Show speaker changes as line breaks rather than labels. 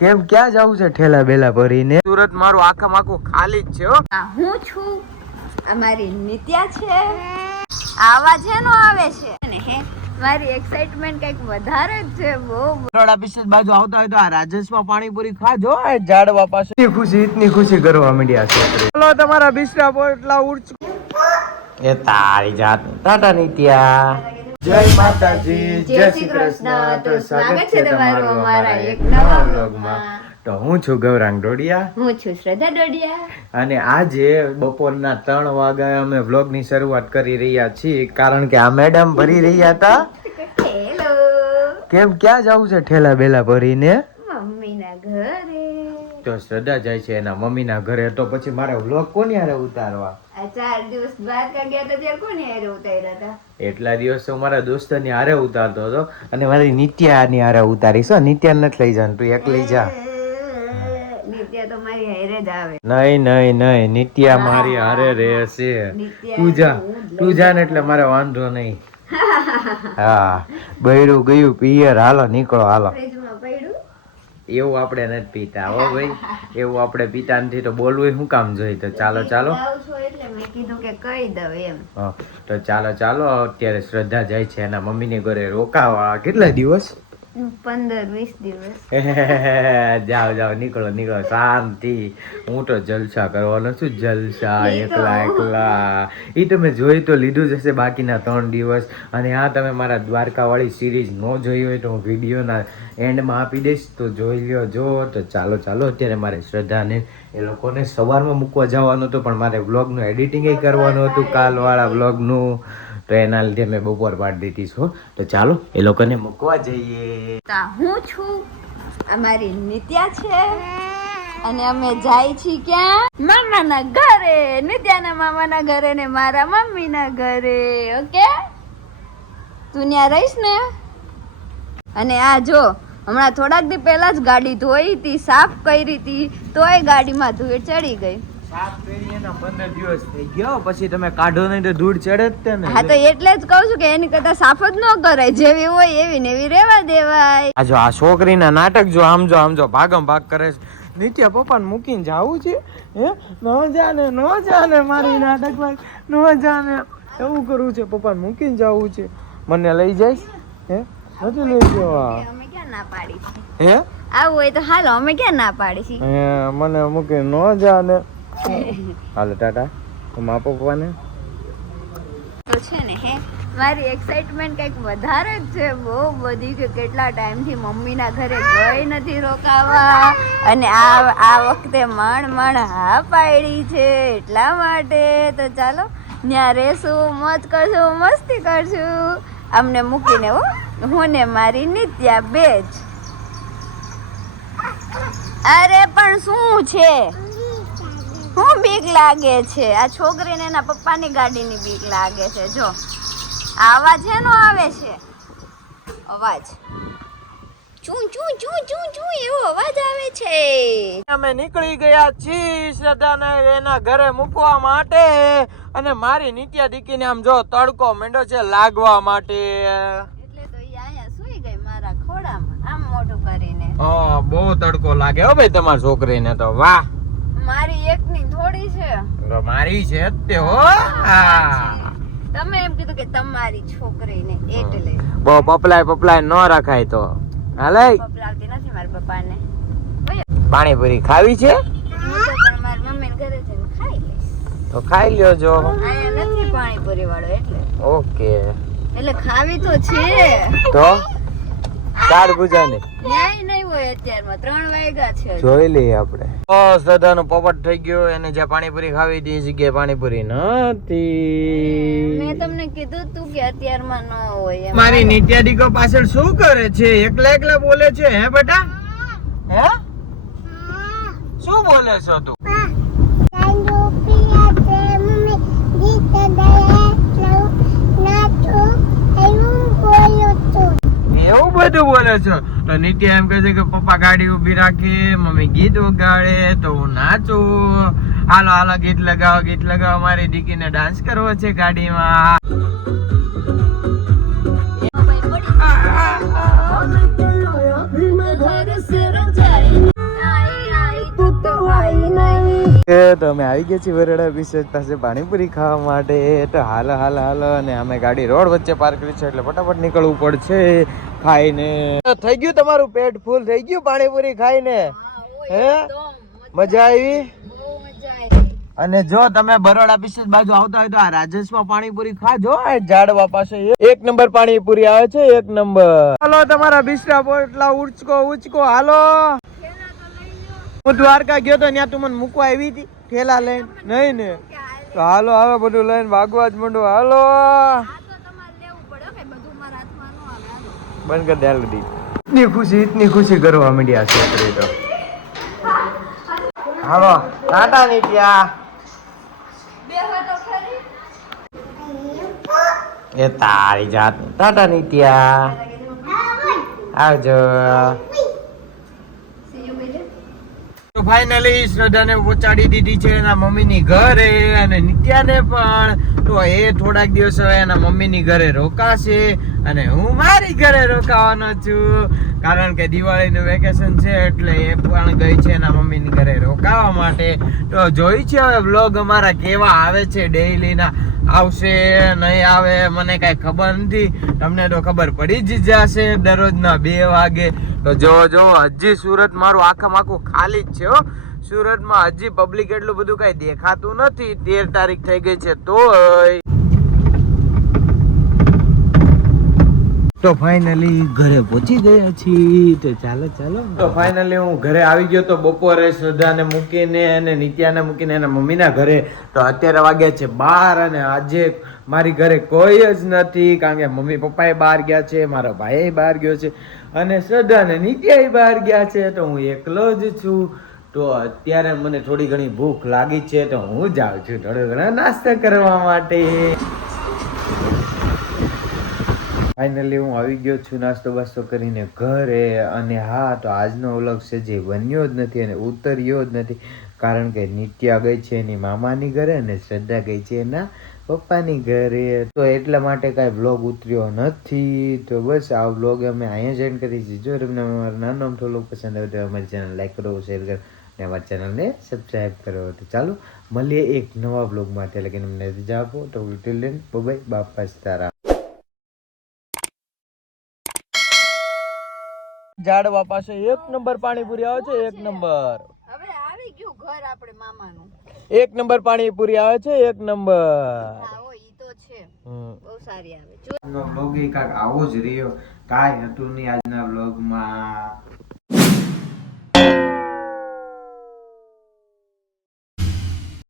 કેમ ક્યાં જવું છે ઠેલા બેલા ભરીને? સુરત મારું આખા આખું ખાલી જ છે હો.
હું છું? અમારી નિત્યા છે. આવાજ એનો આવે છે. મારી એક્સાઇટમેન્ટ કંઈક વધારે જ છે બહુ.
બરોડા બિસ્નેસ બાજુ આવતા હોય તો આ રાજેશમાં પાણીપુરી ખાજો આ ઝાડવા પાસે. ઇતની ખુશી ઇતની ખુશી કરવા માંડ્યા છે ચલો તમારા બિસ્ટા પોટલા ઉડચ એ તારી જાત ટાટા નીત્યા. જય માતાજી
જય શ્રી કૃષ્ણ. તો સ્વાગત છે તમારું અમારા એક નવા
વ્લોગમાં. તો હું છું ગૌરાંગ ડોડિયા.
હું છું શ્રદ્ધા ડોડિયા.
અને આજે બપોરના ત્રણ વાગે અમે વ્લોગની શરૂઆત કરી રહ્યા છીએ કારણ કે આ મેડમ ભરી રહ્યા હતા. કેમ ક્યાં જવું છે ઠેલા બેલા ભરીને?
ઘરે.
તો શ્રદ્ધા જાય છે એના મમ્મીના ઘરે. તો પછી મારે વ્લોગ કોની હારે ઉતારવા?
આ ચાર દિવસ દ્વારકા ગયા હતા ત્યારે કોની હારે ઉતાર્યા હતા?
એટલા દિવસ તો મારા દોસ્તની હારે ઉતારતો હતો. અને મારી નિત્યાની હારે ઉતારીશ હો. નિત્યા નથી લઈ જાન તું એક લઈ જા.
નિત્યા મારી હારે
નહીં નહીં નહીં નિત્યા મારી હારે રહેશે. ને એટલે મારે વાંધો નહીં હા. બૈરું ગયું. પિયર. હાલો નીકળો. હાલો. એવું આપણે નથી પીતા હો ભાઈ. એવું આપણે પીતા નથી તો બોલવું શું કામ જોઈએ? તો ચાલો ચાલો.
જાઉં છું એટલે મેં કીધું કે કહી દઉં એમ.
તો ચાલો ચાલો. અત્યારે શ્રદ્ધા જાય છે એના મમ્મીને ઘરે રોકાવા. કેટલા દિવસ?
પંદર વીસ દિવસ.
જાઓ જાઓ નીકળો નીકળો. શાંતિ. હું તો જલસા કરવાનો છું જલસા એકલા એકલા. એ તમે જોઈ તો લીધું જ હશે બાકીના ત્રણ દિવસ. અને હા તમે મારા દ્વારકાવાળી સિરીઝ ન જોઈ હોય તો હું વિડીયોના એન્ડમાં આપી દઈશ. તો જોઈ લ્યો જો. તો ચાલો ચાલો. અત્યારે મારે શ્રદ્ધાને એ લોકોને સવારમાં મૂકવા જવાનું હતું પણ મારે વ્લોગનું એડિટિંગ કરવાનું હતું કાલવાળા વ્લોગનું. તો એના લીધે મેં બપોર પાડી દીધી છું તો ચાલો, એ લોકોને મૂકવા જઈએ.
હું છું? અમારી નિત્યા છે. અને અમે જાય છીએ ક્યાં? મામાના ઘરે. નિત્યાના મામાના ઘરે ને મારા મમ્મીના ઘરે, ઓકે? તું ત્યાં રહીશ ને? અને આ જો, હમણાં થોડાક દી પહેલા જ ગાડી ધોઈ હતી, સાફ કરી હતી, તોય ગાડીમાં ધૂળ ચડી ગઈ.
સાત પેરી એના પંદર દિવસ થઈ ગયો. પછી તમે કાઢો નહીં તો ધૂળ ચડે જ ને.
હા તો એટલે જ કહું છું કે એની કરતા સાફ જ ન કરાય. જેવી હોય એવી ને એવી રહેવા દેવાય.
આ જો આ છોકરીના નાટક જો આમ જો આમ જો ભાગમ ભાગ કરે છે. નીચે પપ્પાને મૂકીને જાવું છે હે? નો જાને નો જાને મારી નાટક ભાઈ જાને. એવું કરવું છે પપ્પાને મૂકીને જાવું છે. મને લઈ જઈશ હે? નથી લઈ જવા.
અમે ક્યાં ના પાડી છે?
હે?
આવું હોય તો હાલો અમે ક્યાં ના પાડી છે?
હે મને મૂકીને ન જાને. હાલો, ટાટા. મા પપ્પાને?
તો છે ને, હે, મારી એક્સાઇટમેન્ટ કંઈક વધારે જ છે. બહુ બધી કે કેટલા ટાઈમથી મમ્મીના ઘરે ગઈ નથી રોકાવા. અને આ આ વખતે મણ મણ હા પાડી છે એટલા માટે. તો ચાલો ત્યાં રહેશું મોજ કરશું, મસ્તી કરશું. અમને મૂકીને હો, હું ને મારી નિત્યા બે અરે, પણ શું છે? શું બીક લાગે છે? આ છોકરીને એના પપ્પાની ગાડીની બીક લાગે છે. જો આ અવાજ એનો આવે છે. અવાજ. ચૂ ચૂ ચૂ ચૂ ચૂ એવો અવાજ આવે છે.
અમે નીકળી ગયા છીએ શ્રદ્ધાને એના ઘરે મૂકવા માટે અને મારી નિત્યા દીકીને આમ જો તડકો મેંડો છે લાગવા માટે.
એટલે તો અહીંયા સૂઈ ગઈ મારા ખોડામાં આમ મોઢું કરીને.
હા બહુ તડકો લાગે હો ભાઈ તમારા છોકરીને તો. વાહ.
મારી એકની થોડી છે.
મારી છે તે હો.
તમે એમ કીધું કે તમારી છોકરીને એટલે.
બહુ પપલાય પપલાય ન રખાય તો. હાલે
પપલાવતી નથી મારા પપ્પાને.
પાણીપુરી ખાવી છે?
પણ મારી મમ્મીને ઘરે જઈને ખાઈ લઈશ.
તો ખાઈ લ્યો જો.
નથી પાણીપુરી વાળો એટલે.
ઓકે.
એટલે ખાવી તો છે.
તો? ચાર ગુજાને
ન્યાય નહીં. હોય અત્યારમાં? ત્રણ વાગ્યા છે
જોઈ લઈએ આપણે. બસ દાદાનો પોપટ થઈ ગયો. એને જ્યાં પાણીપુરી ખાવી હતી એ જગ્યાએ પાણીપુરી નથી.
મેં તમને કીધું તું કે અત્યારમાં ન હોય
મારી નિત્યા દીકો પાછળ શું કરે છે? એકલા એકલા બોલે છે હે બેટા? હે? શું બોલે છો તું? એવું બધું બોલે છો. તો નિત્ય એમ કહે છે કે પપ્પા ગાડી ઊભી રાખી, મમ્મી ગીત વગાડે, તો હું નાચું. હાલો હાલો, ગીત લગાવો ગીત લગાવો. મારી દીકરીને ડાન્સ કરવો છે ગાડીમાં. તો અમે આવી ગયા છીએ વરડા બીચ પાસે પાણીપુરી ખાવા માટે. તો હાલ હાલ હાલ અને અમે ગાડી રોડ વચ્ચે પાર્ક કરી છે એટલે ફટાફટ નીકળવું પડશે ખાઈને. થઈ ગયું તમારું પેટ ફૂલ થઈ ગયું પાણીપુરી ખાઈને? હે મજા આવી? અને જો તમે બરોડા બીચ બાજુ આવતા હોય તો આ રાજેશમાં પાણીપુરી ખાજો ઝાડવા પાસે એક નંબર પાણીપુરી આવે છે એક નંબર. હાલો તમારા બિસ્ટા પોટલા ઉચકો ઉચકો હાલો. હું દ્વારકા ગયો તો ત્યાં તું મને મૂકવા આવી હતી? ઠેલા લઈને? નહીં ને? તો હાલો હવે બધું લઈને ભાગવા જ માંડો. હાલો. બંધ કરી દે, હાલ ઇતની ખુશી ઇતની ખુશી કરવા માંડ્યા છોકરી તો. હાલો, ટાટા ની ત્યાં એ તારી જાત ટાટા ની ત્યાં આવજો. તો ફાઇનલી શ્રદ્ધાને પહોંચાડી દીધી છે એના મમ્મીની ઘરે અને નિત્યાને પણ. તો એ થોડાક દિવસ હવે એના મમ્મીની ઘરે રોકાશે અને હું મારી ઘરે રોકાવાનો છું. કારણ કે દિવાળીનું વેકેશન છે એટલે એ પણ ગઈ છે એના મમ્મીની ઘરે રોકાવા માટે. તો જોઈ છે હવે બ્લોગ અમારા કેવા આવે છે ડેઈલીના આવશે, નહીં આવે, મને કાંઈ ખબર નથી. તમને તો ખબર પડી જ જશે દરરોજના બે વાગે. તો જો જો, હજી સુરત મારું આખામાં આખું ખાલી જ છે, હો. સુરતમાં હજી પબ્લિક એટલું બધું કાંઈ દેખાતું નથી. તેર તારીખ થઈ ગઈ છે તોય. તો ફાઇનલી ઘરે પહોંચી ગયા છીએ. તો ચાલો ચાલો. તો ફાઇનલી હું ઘરે આવી ગયો તો બપોરે શ્રદ્ધાને મૂકીને અને નિત્યાને મૂકીને એના મમ્મીના ઘરે. તો અત્યારે વાગ્યા છે બાર અને આજે મારી ઘરે કોઈ જ નથી, કારણ કે મમ્મી પપ્પાએ બહાર ગયા છે, મારો ભાઈ બહાર ગયો છે અને શ્રદ્ધા અને નિત્યાએ બહાર ગયા છે. તો હું એકલો જ છું. તો અત્યારે મને થોડી ઘણી ભૂખ લાગી છે, તો હું જાઉં છું થોડો ઘણા નાસ્તા કરવા માટે. ફાઇનલી હું આવી ગયો છું, નાસ્તો બાસ્તો કરીને ઘરે અને હા, તો આજનો અલગ છે જે બન્યો જ નથી અને ઉતર્યો જ નથી. કારણ કે નિત્યા ગઈ છે એની મામાની ઘરે અને શ્રદ્ધા ગઈ છે એના પપ્પાની ઘરે. તો એટલા માટે કાંઈ બ્લોગ ઉતર્યો નથી. તો બસ આ બ્લોગ અમે અહીંયા જોઈન કરી છે જો તમને અમારો નાનો અમથો વ્લોગ પસંદ આવે તો અમારી ચેનલ લાઈક કરો શેર કરો અને અમારી ચેનલને સબસ્ક્રાઈબ કરો. તો ચાલો, મળીએ એક નવા બ્લોગમાં એટલે કે અમને રજા આપો. તો ટિલ બાપા તારા ઝાડવા પાસે એક નંબર પાણીપુરી આવે છે એક નંબર.
હવે આવી ગયું ઘર આપણે મામાનું.
એક નંબર પાણીપુરી આવે છે એક નંબર.
બહુ સારી આવે.
આવો જ રહ્યો. કાંઈ હતું નહીં આજના vlogમાં.